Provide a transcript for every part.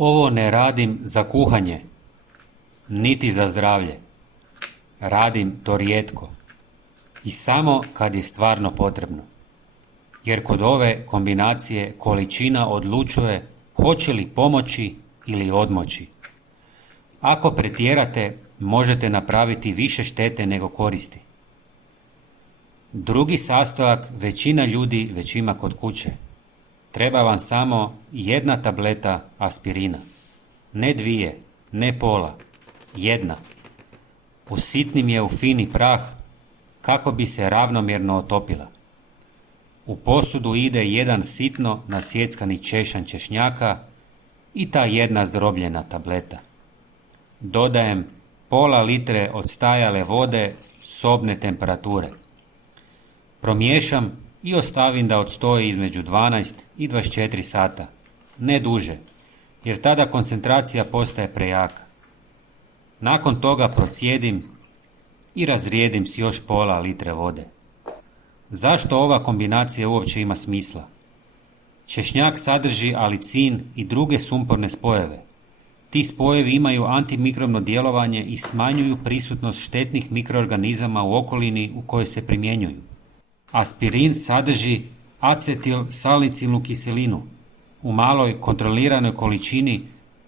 Ovo ne radim za kuhanje, niti za zdravlje. Radim to rijetko i samo kad je stvarno potrebno. Jer kod ove kombinacije količina odlučuje hoće li pomoći ili odmoći. Ako pretjerate, možete napraviti više štete nego koristi. Drugi sastojak većina ljudi već ima kod kuće. Treba vam samo 1 tableta aspirina. Ne 2, ne pola, 1. Usitnim je u fini prah kako bi se ravnomjerno otopila. U posudu ide 1 sitno nasjeckani češanj češnjaka i ta 1 zdrobljena tableta. Dodajem pola litre odstajale vode sobne temperature. Promiješam i ostavim da odstoji između 12 i 24 sata, ne duže, jer tada koncentracija postaje prejaka. Nakon toga procijedim i razrijedim s još pola litre vode. Zašto ova kombinacija uopće ima smisla? Češnjak sadrži alicin i druge sumporne spojeve. Ti spojevi imaju antimikrobno djelovanje i smanjuju prisutnost štetnih mikroorganizama u okolini u kojoj se primjenjuju. Aspirin sadrži acetilsalicilnu kiselinu. U maloj kontroliranoj količini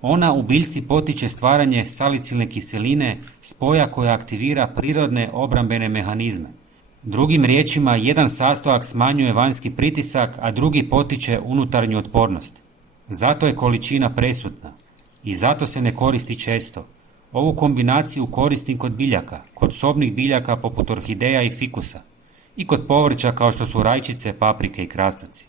ona u biljci potiče stvaranje salicilne kiseline, spoja koja aktivira prirodne obrambene mehanizme. Drugim riječima, jedan sastojak smanjuje vanjski pritisak, a drugi potiče unutarnju otpornost. Zato je količina presudna i zato se ne koristi često. Ovu kombinaciju koristim kod biljaka, kod sobnih biljaka poput orhideja i fikusa i kod povrća kao što su rajčice, paprike i krastavci.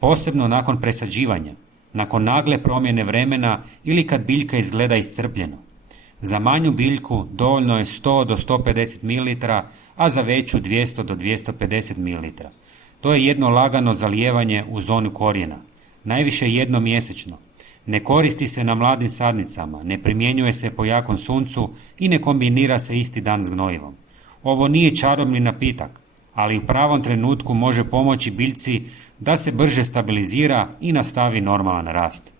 Posebno nakon presađivanja, nakon nagle promjene vremena ili kad biljka izgleda iscrpljeno. Za manju biljku dovoljno je 100 do 150 ml, a za veću 200 do 250 ml. To je jedno lagano zalijevanje u zonu korijena, najviše jednom mjesečno. Ne koristi se na mladim sadnicama, ne primjenjuje se po jakom suncu i ne kombinira se isti dan s gnojivom. Ovo nije čarobni napitak, ali u pravom trenutku može pomoći biljci da se brže stabilizira i nastavi normalan rast.